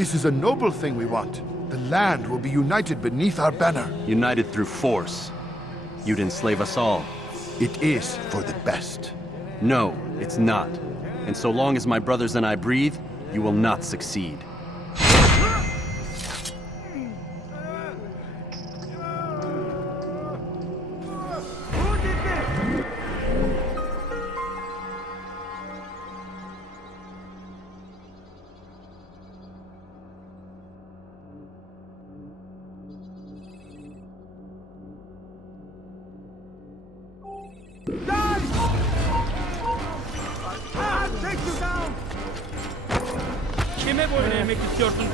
This is a noble thing we want. The land will be united beneath our banner. United through force. You'd enslave us all. It is for the best. No, it's not. And so long as my brothers and I breathe, you will not succeed. Kime boyun eğmek istiyorsun?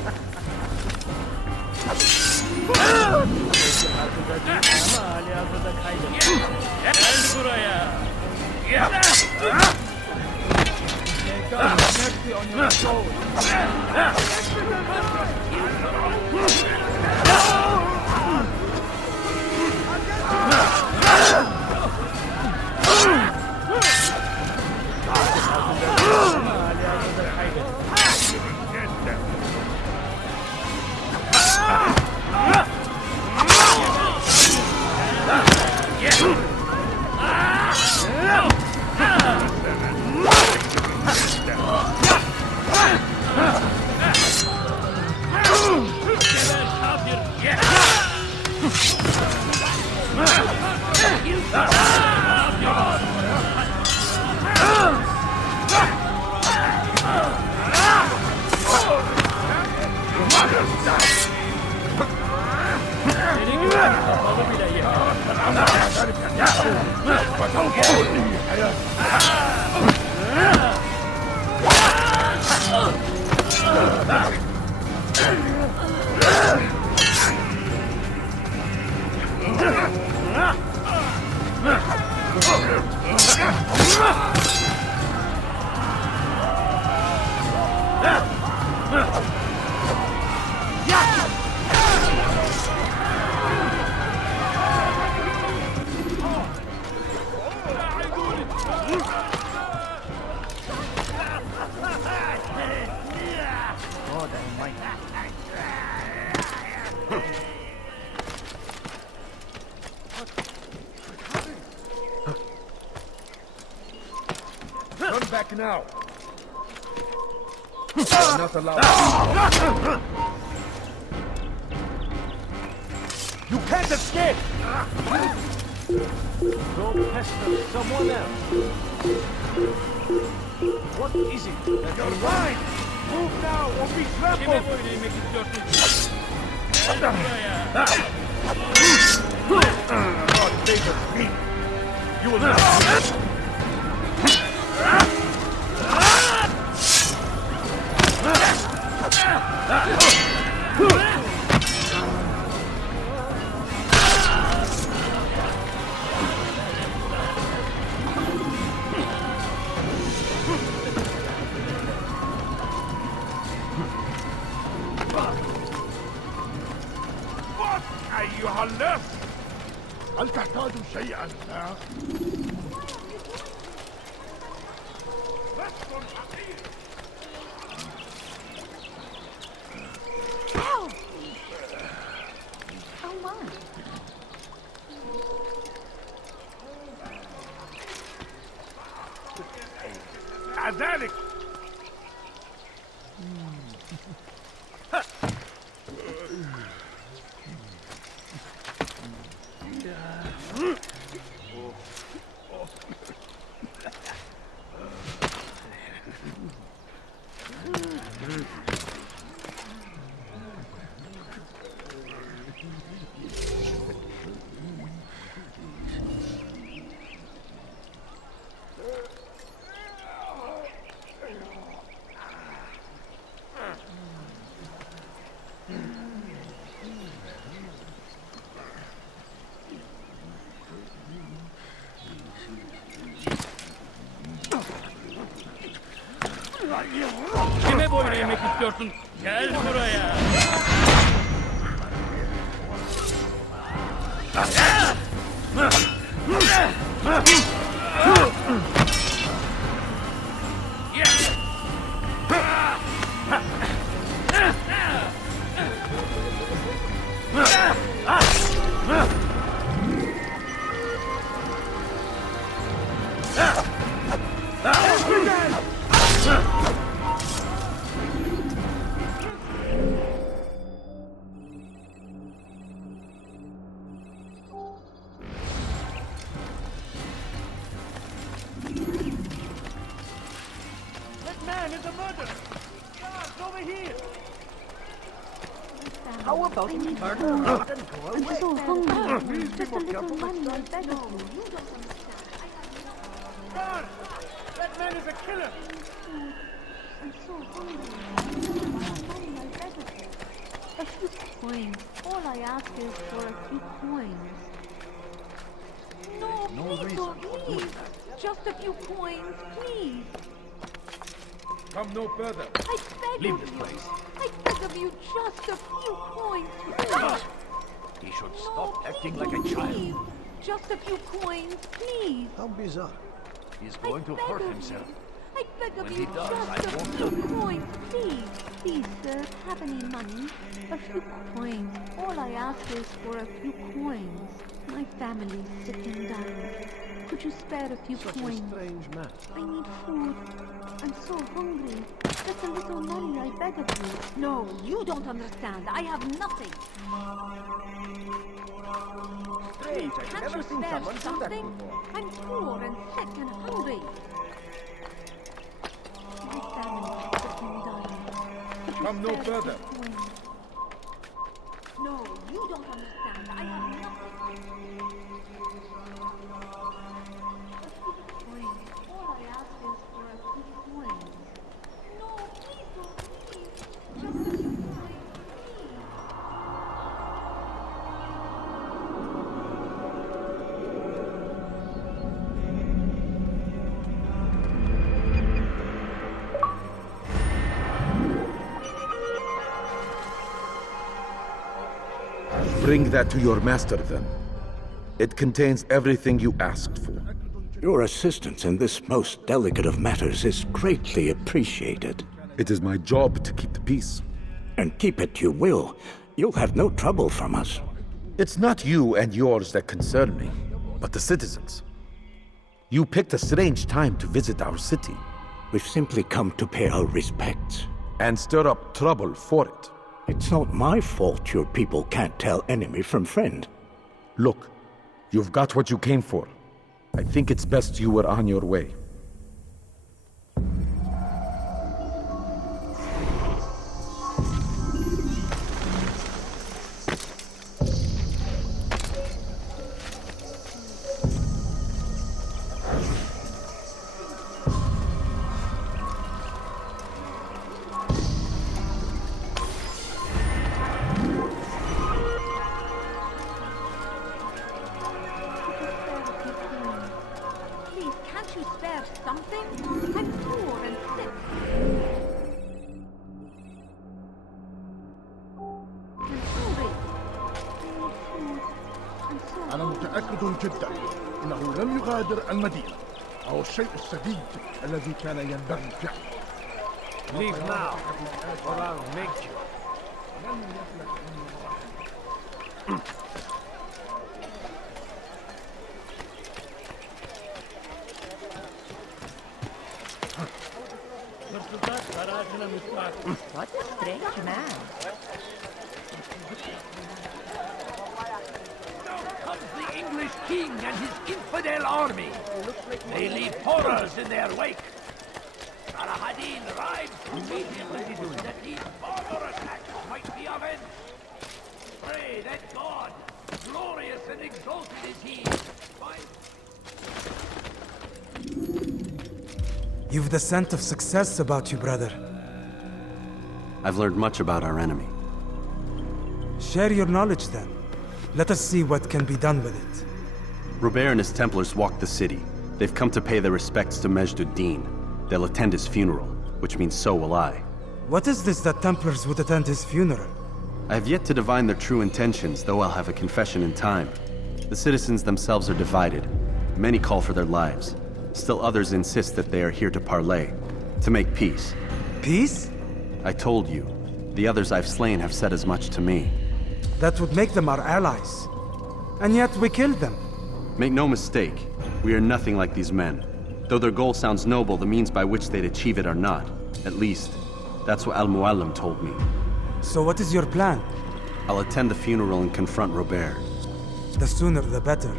Ama hali hazırda kaydı. Gel buraya. Run back now. You're not allowed. You can't escape. Don't pester someone else. What is it? You're right. Move now or be Kime trampled. boyun eğmek istiyorsun? Gel buraya. God favors me. You will not. أيها الناس هل تحتاج شيئا؟ Ow! Oh my. ذلك Kime boyun eğmek istiyorsun? Gel buraya. How about we turn around and go away? I'm so hungry. Just a little money, I beg of you. Guard! That man is a killer! I'm so hungry. Money, I beg of you. A few coins. All I ask is for a few coins. No, please don't leave. Just a few coins, please. Come no further. I beg Leave of this you. place. I beg of you, just a few coins, please. He should No, stop acting please like a don't child. leave. Just a few coins, please. How bizarre. He's I going to beg hurt of himself. you. I beg of When you, he does, just I a won't few help him. coins, please. Please, sir, have any money? A few coins. All I ask is for a few coins. My family's sick and dying. Could you spare a few coins? Strange man. I need food. I'm so hungry. Just a little money, I beg of you. No, you don't understand. I have nothing. Strange, I've Can't never you seen spare someone do that something? before. I'm poor and sick and hungry. My family's sick and dying. Could you Come no spare a few further. coins? No, you don't understand. I have nothing. Coins. All I ask is for a few coins. No, please don't leave. Just a few coins, please. Bring that to your master, then. It contains everything you asked for. Your assistance in this most delicate of matters is greatly appreciated. It is my job to keep the peace. And keep it you will. You'll have no trouble from us. It's not you and yours that concern me, but the citizens. You picked a strange time to visit our city. We've simply come to pay our respects. And stir up trouble for it. It's not my fault your people can't tell enemy from friend. Look, you've got what you came for. I think it's best you were on your way. Please, can't you spare something? I'm poor and sick. I'm hungry. I need food. I'm so أنا متأكد جدا أنه لم يغادر المدينة أو الشيء السديد الذي كان ينبغي فعله. Leave now, or I'll make you. Hırsızlar garajına mutfak. What a strange man. Comes the English king and his infidel army. They leave horrors in their wake. Salah-ad-Din rides to meet him that these barbar attacks might be avenged. Pray that God, glorious and exalted is he, finds You've the scent of success about you, brother. I've learned much about our enemy. Share your knowledge then. Let us see what can be done with it. Robert and his Templars walked the city. They've come to pay their respects to Majd-ud-Din. They'll attend his funeral, which means so will I. What is this that Templars would attend his funeral? I have yet to divine their true intentions, though I'll have a confession in time. The citizens themselves are divided. Many call for their lives. Still others insist that they are here to parley, to make peace. Peace? I told you. The others I've slain have said as much to me. That would make them our allies. And yet we killed them. Make no mistake, we are nothing like these men. Though their goal sounds noble, the means by which they'd achieve it are not. At least, that's what Al-Mualim told me. So what is your plan? I'll attend the funeral and confront Robert. The sooner the better.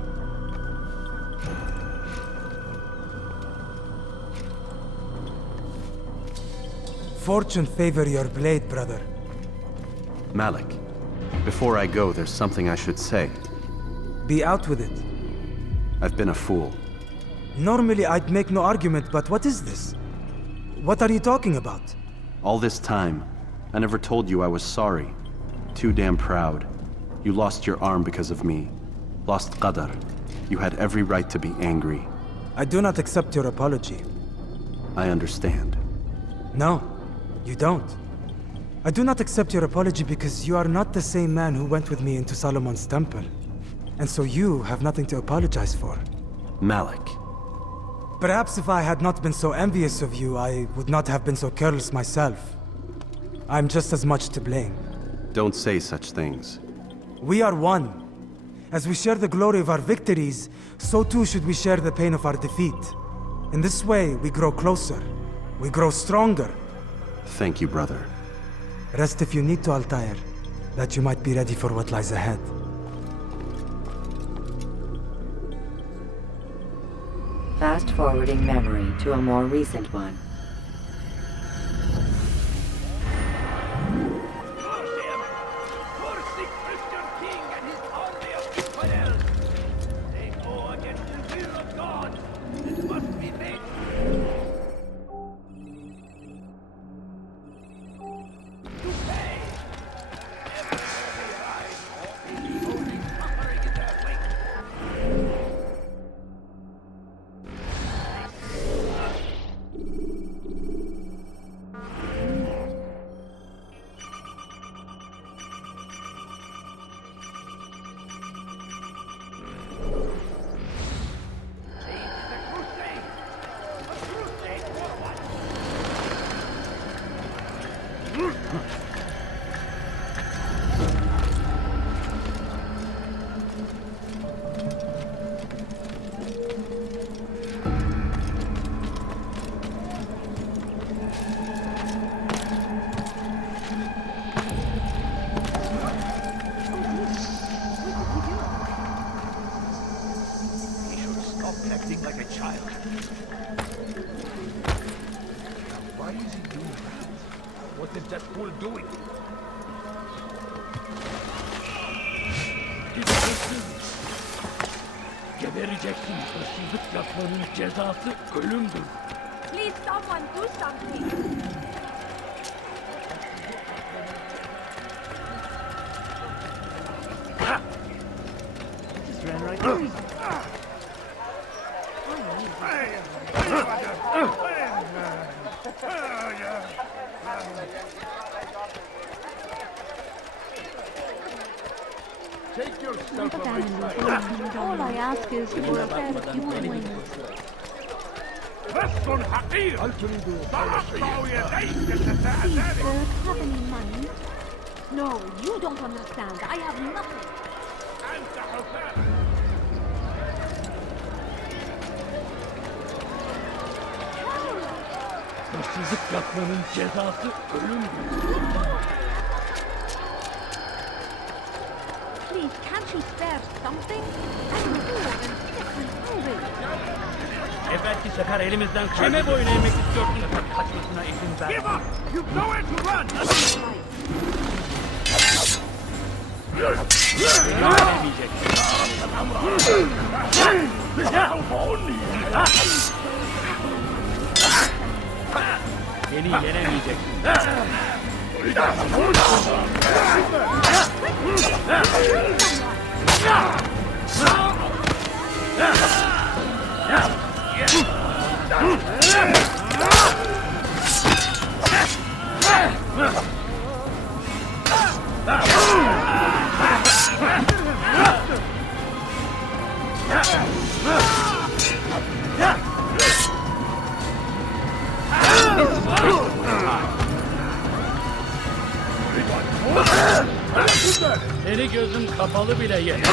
Fortune favor your blade, brother. Malik, Before I go, there's something I should say. Be out with it. I've been a fool. Normally I'd make no argument, but what is this? What are you talking about? All this time, I never told you I was sorry. Too damn proud. You lost your arm because of me. Lost Qadar. You had every right to be angry. I do not accept your apology. I understand. No, you don't. I do not accept your apology because you are not the same man who went with me into Solomon's temple. And so you have nothing to apologize for. Malik. Perhaps if I had not been so envious of you, I would not have been so careless myself. I'm just as much to blame. Don't say such things. We are one. As we share the glory of our victories, so too should we share the pain of our defeat. In this way, we grow closer. We grow stronger. Thank you, brother. Rest if you need to, Altair, that you might be ready for what lies ahead. Fast-forwarding memory to a more recent one. Acting like a child. Why is he doing that? What is that fool doing? Gebereceksin. Hırsızlık yapmanın cezası ölümdür. Please, someone do something. Just ran right through him. Take yourself away. All I ask is for a fair few wings. رسل حقير. هل تريد ضعفه يديك Please, تتأذى. sir, have any money? No, you don't understand. I have nothing. أنت حسام. Hırsızlık yapmanın cezası ölümdür. Please, can't you spare something? I'm poor and sick and hungry. Evvelki sefer elimizden kime boyun eğmek istiyorsun? Kaçmasına izin ver. Give up! You've nowhere to run! Beni yenemeyeceksin. Seni gözüm kapalı bile yener.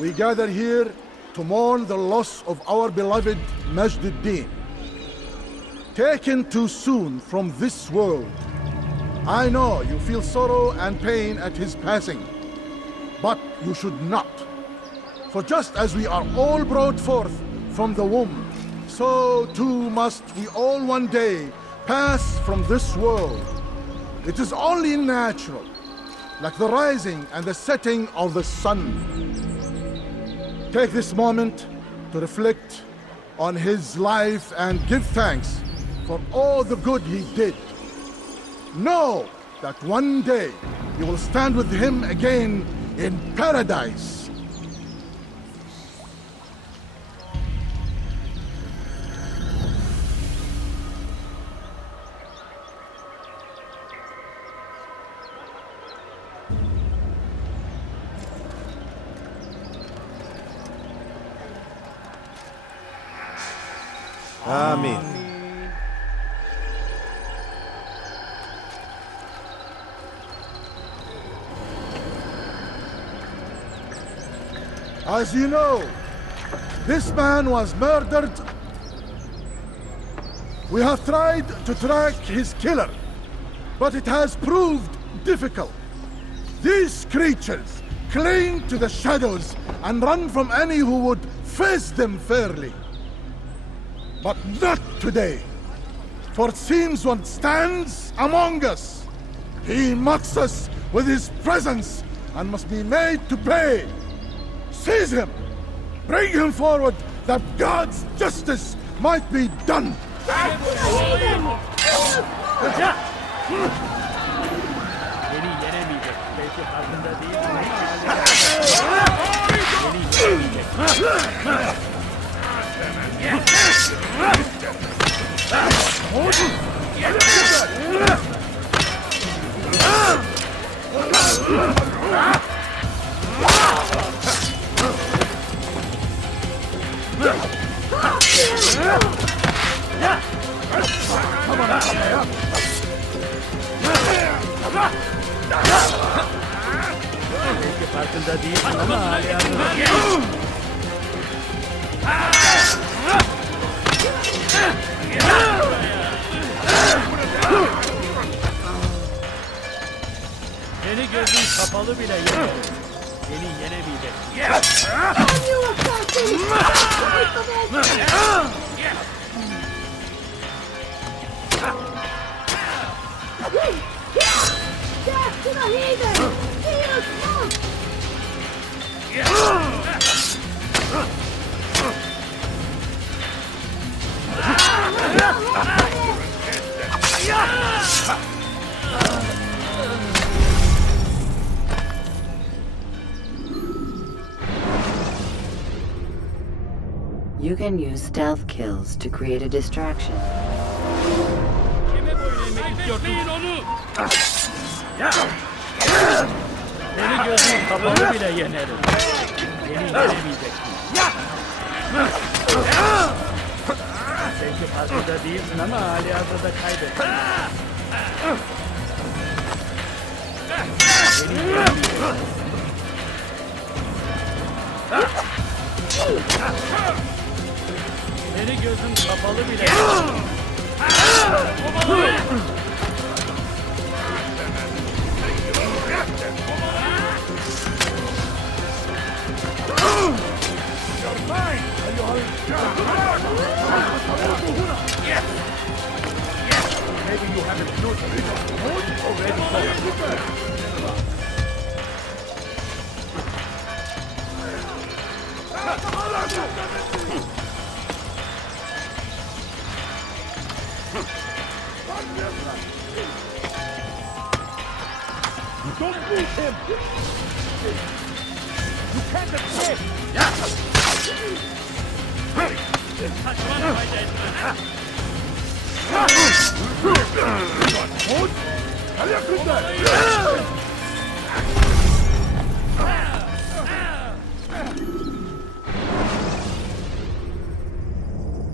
we gather here to mourn the loss of our beloved Majduddin. Taken too soon from this world. I know you feel sorrow and pain at his passing, but you should not. For just as we are all brought forth from the womb, so too must we all one day pass from this world. It is only natural, like the rising and the setting of the sun. Take this moment to reflect on his life and give thanks for all the good he did. Know that one day you will stand with him again in paradise. Amin. As you know, this man was murdered. We have tried to track his killer, but it has proved difficult. These creatures cling to the shadows and run from any who would face them fairly. But not today, for it seems one stands among us. He mocks us with his presence and must be made to pay. Seize him! Bring him forward that God's justice might be done! Beni yenemeyecek. Belki farkında değil ama beni yenemeyecek. Belki farkında değilsin ama hala Seni gözün kapalı bile yener. Seni yenemeyecek. Death to the heathen! Feel smoke! You can use stealth kills to create a distraction. Kime boyun eğmek istiyorsun? Onu! Seni gözün kapalı bile yenerim. Seni yenemeyeceksin. Belki farkında değilsin ama hali hazırda kaybettin. Seni yenemeyeceksin. Seni gözün kapalı bile yenerim. Maybe you haven't noticed already. Don't lose him! You can't escape!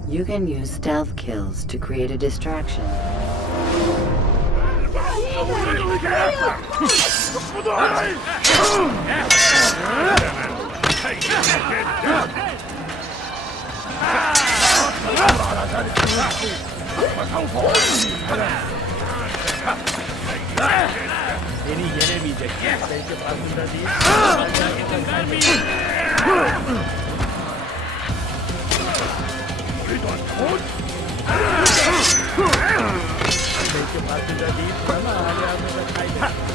You can use stealth kills to create a distraction. Beni yenemeyecek. Belki farkında değil. Ama izin vermeyin. Belki farkında değilsin ama hali hazırda kaybettin.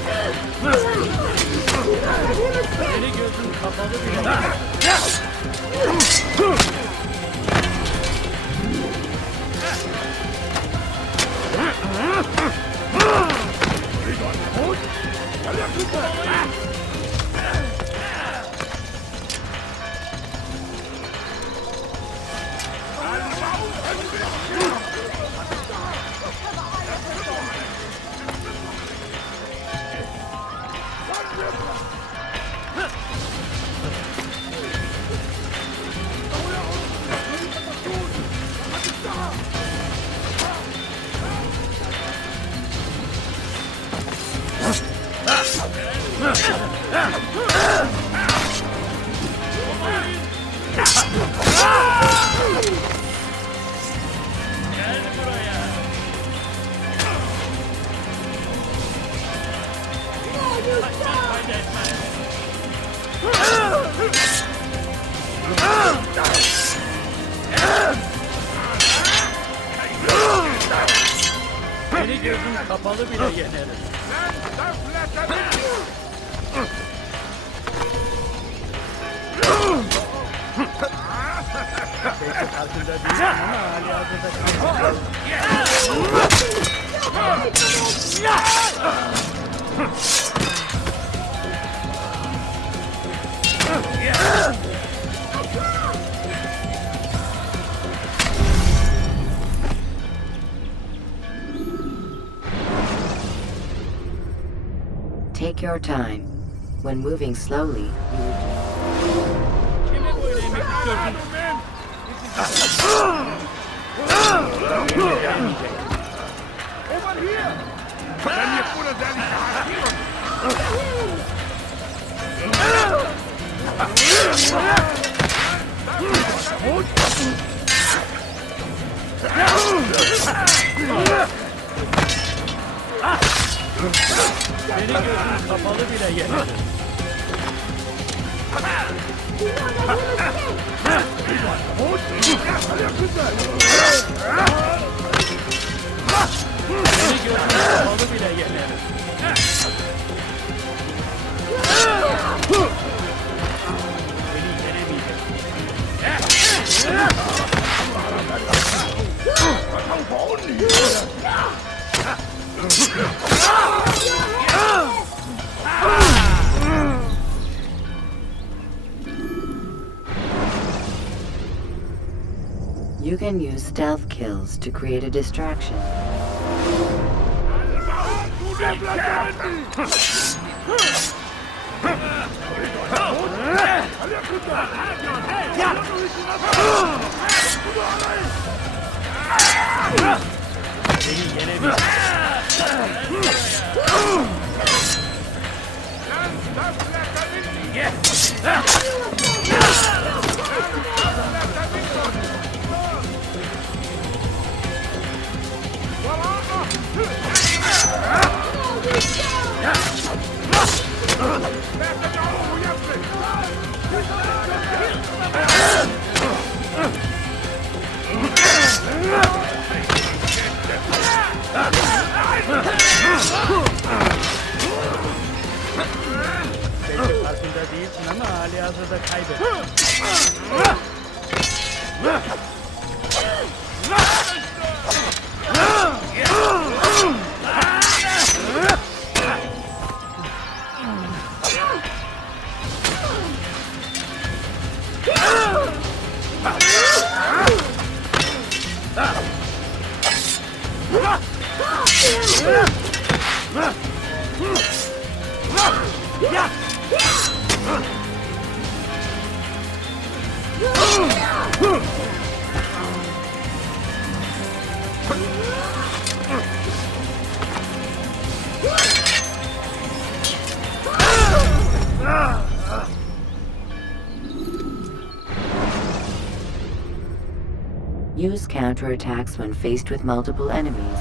Beni gözün kapalı bile. Beni gözün kapalı bile yenerim. Belki farkında değilsin ama hali hazırda kaybettin. Take your time. When moving slowly, Kime böyle yemek istiyorsun? Beni gözün kapalı bile yenerim. Beni gözün kapalı bile yenerim. Beni yenemeyecek. you can use stealth kills to create a distraction. Beni yenemeyecek. Belki farkında değilsin ama hali hazırda kaybettin. Use counterattacks when faced with multiple enemies.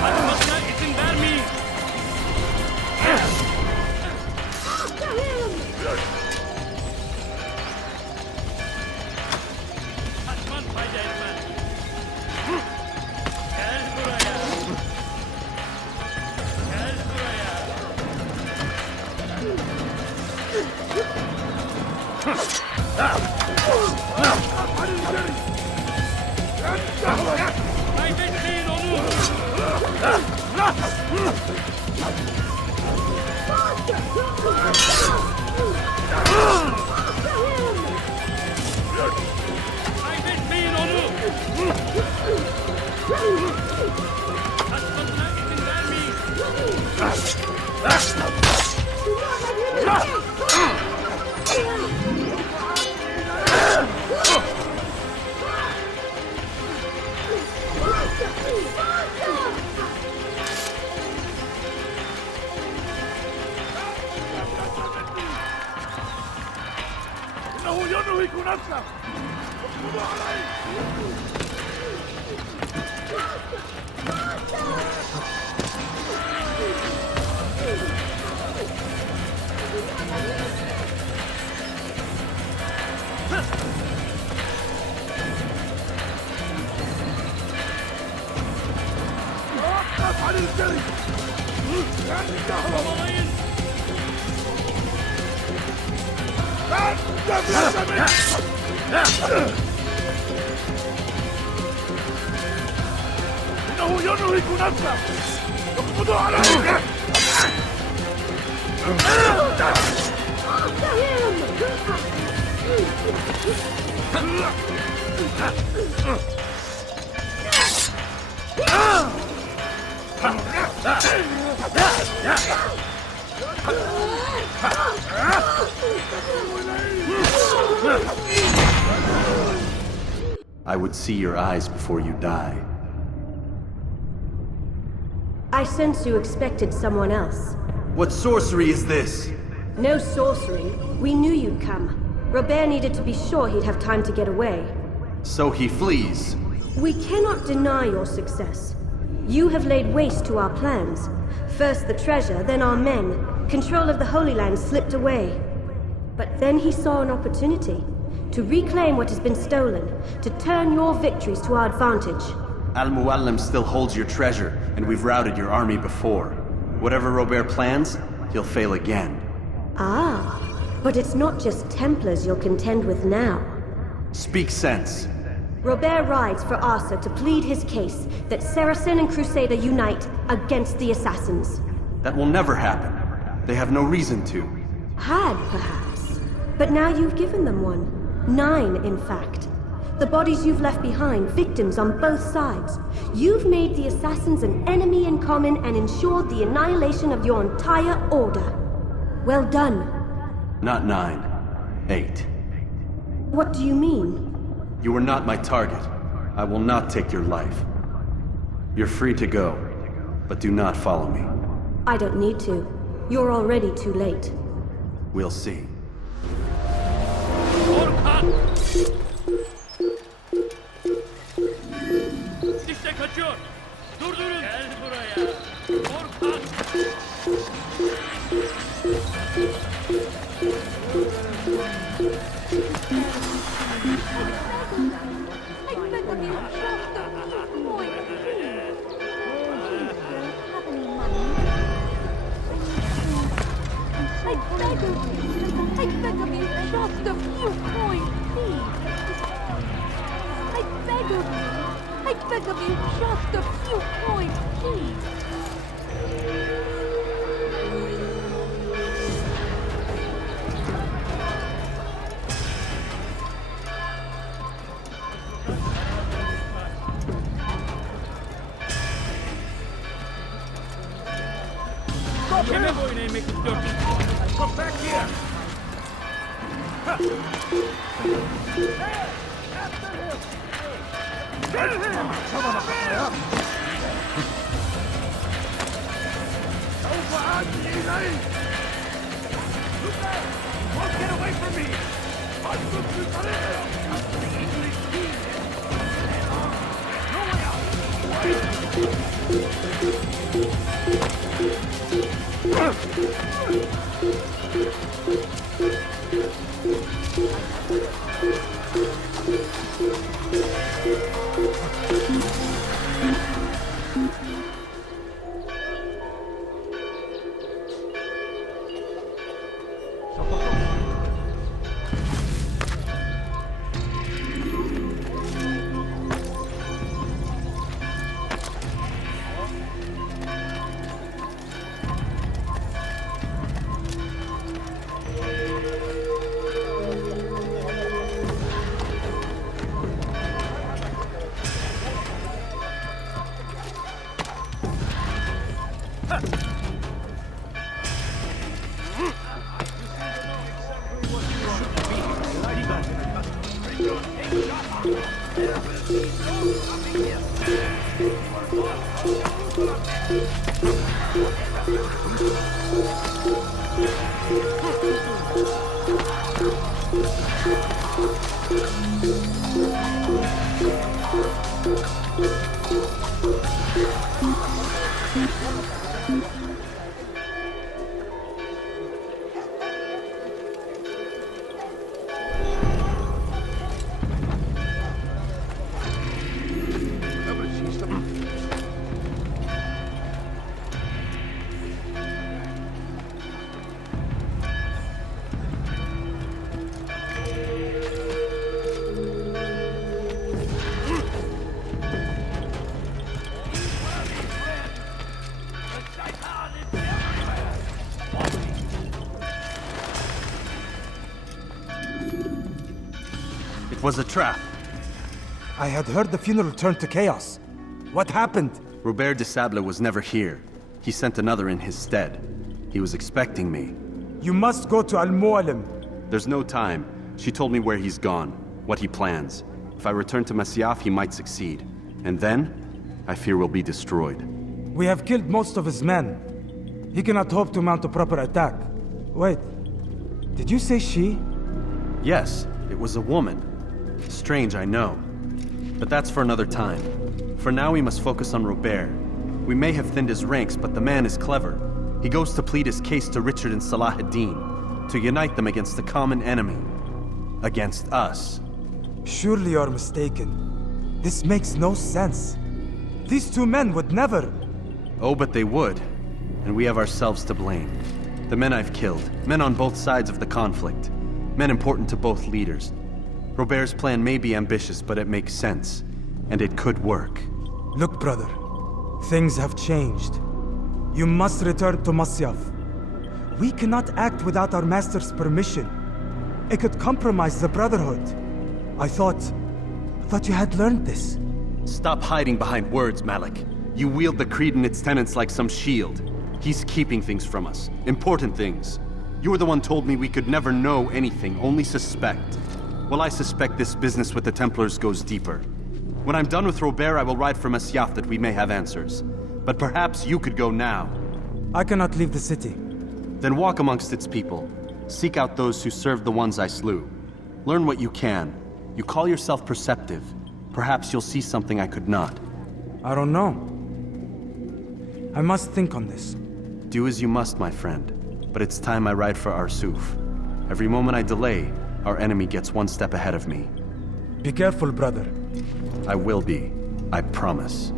Kaçmasına izin vermeyin. Kaçman fayda etmez. Gel buraya. Gel buraya. Kaybetmeyin onu. Kaybetmeyin onu. Kaçmasına izin vermeyin. Kovalayın. I would see your eyes before you die. I sense you expected someone else. What sorcery is this? No sorcery. We knew you'd come. Robert needed to be sure he'd have time to get away. So he flees. We cannot deny your success. You have laid waste to our plans. First the treasure, then our men. Control of the Holy Land slipped away. But then he saw an opportunity to reclaim what has been stolen, to turn your victories to our advantage. Al-Mualim still holds your treasure, and we've routed your army before. Whatever Robert plans, he'll fail again. Ah, but it's not just Templars you'll contend with now. Speak sense. Robert rides for Asa to plead his case that Saracen and Crusader unite against the Assassins. That will never happen. They have no reason to. Had, perhaps. But now you've given them one. 9, in fact. The bodies you've left behind, victims on both sides. You've made the assassins an enemy in common and ensured the annihilation of your entire order. Well done. Not 9. 8. What do you mean? You are not my target. I will not take your life. You're free to go, but do not follow me. I don't need to. You're already too late. We'll see. İşte kaçıyor. Durdurun. Gel buraya. Korkak. I beg of you, just a few coins, please. Please, sir, have any money? I beg of you, just a few coins, please. I beg of you, just a few coins, please. Kime boyun eğmek istiyorsun? Come back here! Don't get away from me! The English king no way out! It was a trap. I had heard the funeral turned to chaos. What happened? Robert de Sable was never here. He sent another in his stead. He was expecting me. You must go to Al-Mualim. There's no time. She told me where he's gone, what he plans. If I return to Masyaf, he might succeed. And then, I fear we'll be destroyed. We have killed most of his men. He cannot hope to mount a proper attack. Wait, did you say she? Yes, it was a woman. Strange, I know. But that's for another time. For now, we must focus on Robert. We may have thinned his ranks, but the man is clever. He goes to plead his case to Richard and Salah ad-Din, to unite them against the common enemy. Against us. Surely you're mistaken. This makes no sense. These two men would never... Oh, but they would. And we have ourselves to blame. The men I've killed, men on both sides of the conflict. Men important to both leaders. Robert's plan may be ambitious, but it makes sense. And it could work. Look, brother. Things have changed. You must return to Masyaf. We cannot act without our master's permission. It could compromise the Brotherhood. I thought... thought you had learned this. Stop hiding behind words, Malik. You wield the Creed and its tenets like some shield. He's keeping things from us. Important things. You were the one told me we could never know anything, only suspect. Well, I suspect this business with the Templars goes deeper. When I'm done with Robert, I will ride for Masyaf that we may have answers. But perhaps you could go now. I cannot leave the city. Then walk amongst its people. Seek out those who served the ones I slew. Learn what you can. You call yourself perceptive. Perhaps you'll see something I could not. I don't know. I must think on this. Do as you must, my friend. But it's time I ride for Arsuf. Every moment I delay, our enemy gets one step ahead of me. Be careful, brother. I will be. I promise.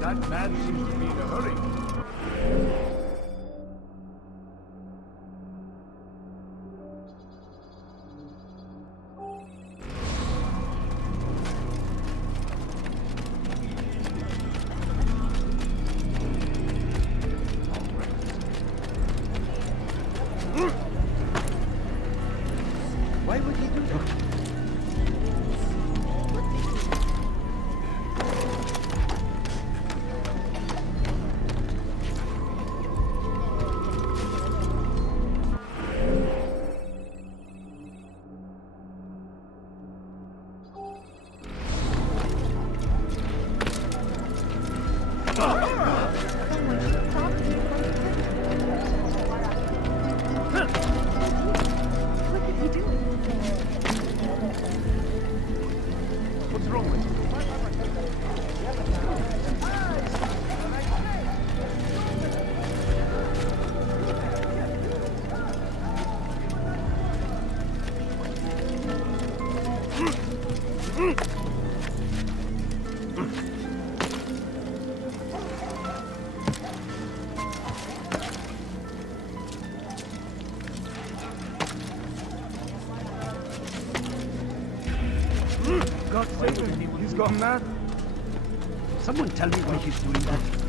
That man seems to be in a hurry. Why would he do that? What's wrong with you? God save him. He's gone mad. Someone tell me why he's doing that.